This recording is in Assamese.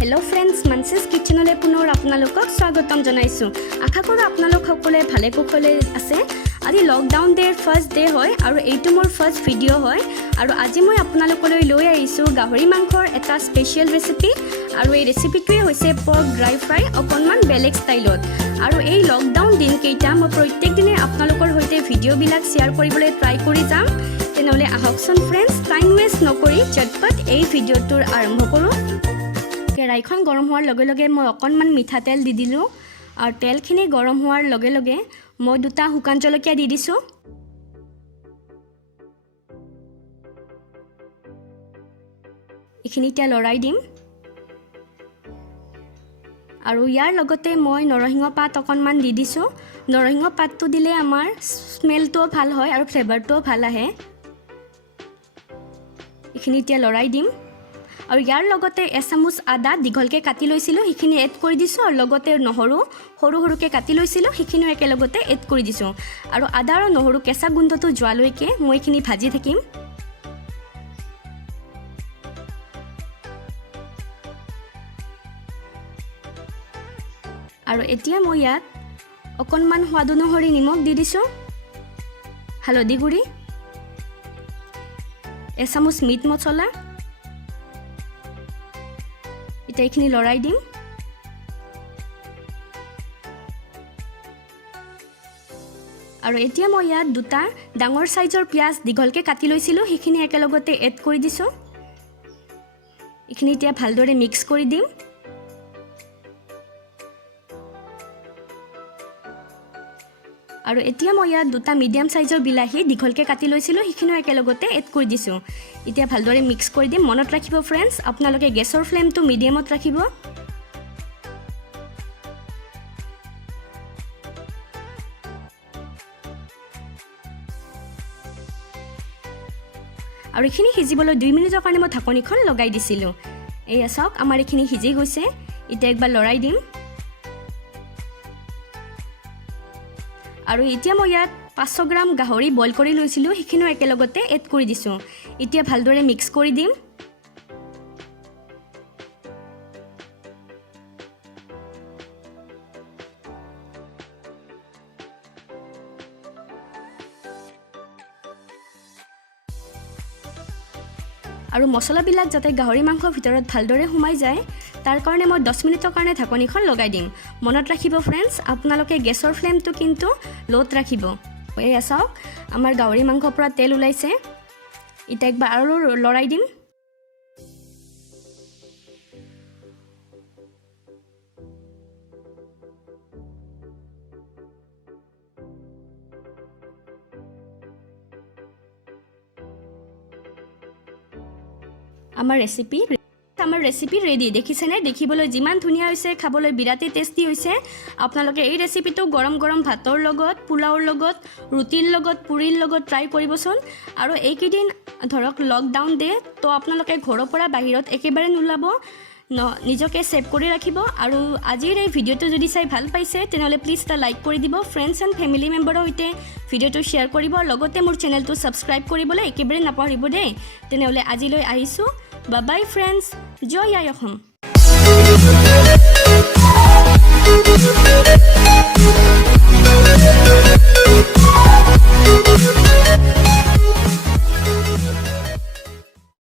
हेलो फ्रेंड्स मानसिस किचनले पुनर आपनालोকক स्वागतम जनाइছো आशा करो आपनालोक সকলে ভালে কুশলে আছে আজি লকডাউন ডেৰ ফাৰ্স্ট ডে হয় আৰু এইটো মোৰ ফাৰ্স্ট ভিডিও হয় আৰু আজি মই আপোনালোকলৈ লৈ আহিছো গাহৰি মাংসৰ এটা স্পেশাল ৰেচিপি আৰু এই ৰেচিপিটোৱে হৈছে পৰ্ক ড্ৰাই ফ্ৰাই অকনমান বেলেগ ষ্টাইলত আৰু এই লকডাউন দিন কেইটা মই প্ৰত্যেক দিনে আপোনালোকৰ সৈতে ভিডিও বিলাক শেয়াৰ কৰিবলৈ ট্ৰাই কৰি যাম তেনেহলে আহকচোন फ्रेंड्स টাইম ওয়েষ্ট নকৰি চটপট এই ভিডিওটোৰ আৰম্ভ কৰো কেৰাইখন গৰম হোৱাৰ লগে লগে মই অকনমান মিঠা তেল দি দিলো আৰু তেলখিনি গৰম হোৱাৰ লগে লগে মই দুটা শুকান জলকীয়া দি দিছো এইখিনি তেল লৰাই দিম আৰু ইয়াৰ লগতে মই নৰসিংহ পাত অকনমান দি দিছো নৰসিংহ পাতটো দিলে আমাৰ স্মেলটো ভাল হয় আৰু ফ্লেভাৰটো ভাল আহে এইখিনি তেল লৰাই দিম আৰু ইয়াৰ লগতে এচামুচ আদা দীঘলকে কাটি লৈছিলো হিখিনি এড কৰি দিছো আৰু লগতে নহৰু সৰু সৰুকে কাটি লৈছিলো হিখিনি একেলগতে এড কৰি দিছো আৰু আদা আৰু নহৰু কেঁচা গোন্ধটো যোৱালৈকে মই হিখিনি ভাজি থাকিম আৰু এতিয়া মই ইয়াত অকনমান সোৱাদ অনুসৰি নিমখ দি দিছো হালধি গুড়ি এচামুচ মিট মছলা এটা এইখিনি লৰাই দিম আৰু এতিয়া মই ইয়াত দুটা ডাঙৰ সাইজৰ পিয়াজ দীঘলকে কাটি লৈছিলো হিখিনি একেলগতে এড কৰি দিছো ইখিনি এতিয়া ভালদৰে মিক্স কৰি দিম আৰু এতিয়া মই ইয়াত দুটা মিডিয়াম সাইজৰ বিলাহী দীঘলকে কাটি লৈছিলো হিখিনি একেলগতে এড কৰি দিছো এতিয়া ভালদৰে মিক্স কৰি দিম মনত ৰাখিব फ्रेंड्स আপোনালোকে গেছৰ ফ্লেমটো মিডিয়ামত ৰাখিব আৰু এখিনি সিজিবলৈ 2 মিনিটৰ কাৰণে মই ঢাকনিখন লগাই দিছিলো এই আছক আমাৰ এখিনি সিজি গৈছে এতিয়া একবাৰ লৰাই দিম আৰু এতিয়া মই ইয়াত 500 গ্ৰাম গাহৰি বইল কৰি লৈছিলো হিখিনি একেলগতে এড কৰি দিছো এতিয়া ভালদৰে মিক্স কৰি দিম আৰু মছলা বিলাক যাতে গাহৰি মাংসৰ ভিতৰত ভালদৰে সোমাই যায় তাৰ কাৰণে মই 10 মিনিটৰ কাৰণে ঢাকনিখন লগাই দিম মনত ৰাখিব फ्रेंड्स আপোনালোকে গেছৰ ফ্লেমটো কিন্তু লোত ৰাখিব এই আছক আমাৰ গাহৰি মাংসৰ পৰা তেল ওলাইছে ইটা একবাৰ আৰু লৰাই দিম আমাৰ ৰেচিপি ৰেডি দেখিছেনে দেখিবলৈ যিমান ধুনিয়া হৈছে খাবলৈ বিৰাতে টেস্টি হৈছে আপোনালোকে এই ৰেচিপিটো গৰম গৰম ভাতৰ লগত পোলাওৰ লগত ৰুটিৰ লগত পুৰিৰ লগত ট্ৰাই কৰিবচোন আৰু এইকেইদিন ধৰক লকডাউন ডে তো আপোনালোকে ঘৰৰ পৰা বাহিৰত একেবাৰে নোলাব নিজকে সেভ কৰি ৰাখিব আৰু আজিৰ এই ভিডিওটো যদি চাই ভাল পাইছে তেনেহলে প্লিজ টা লাইক কৰি দিব फ्रेंड्स এণ্ড ফ্যামিলি মেম্বাৰৰ সৈতে ভিডিওটো শেয়াৰ কৰিব লগতে মোৰ চেনেলটো সাবস্ক্ৰাইব কৰিবলৈ একেবাৰে নাপাহৰিব দেই তেনেহলে আজিলৈ আহিছো Bye bye friends, joy ayahum.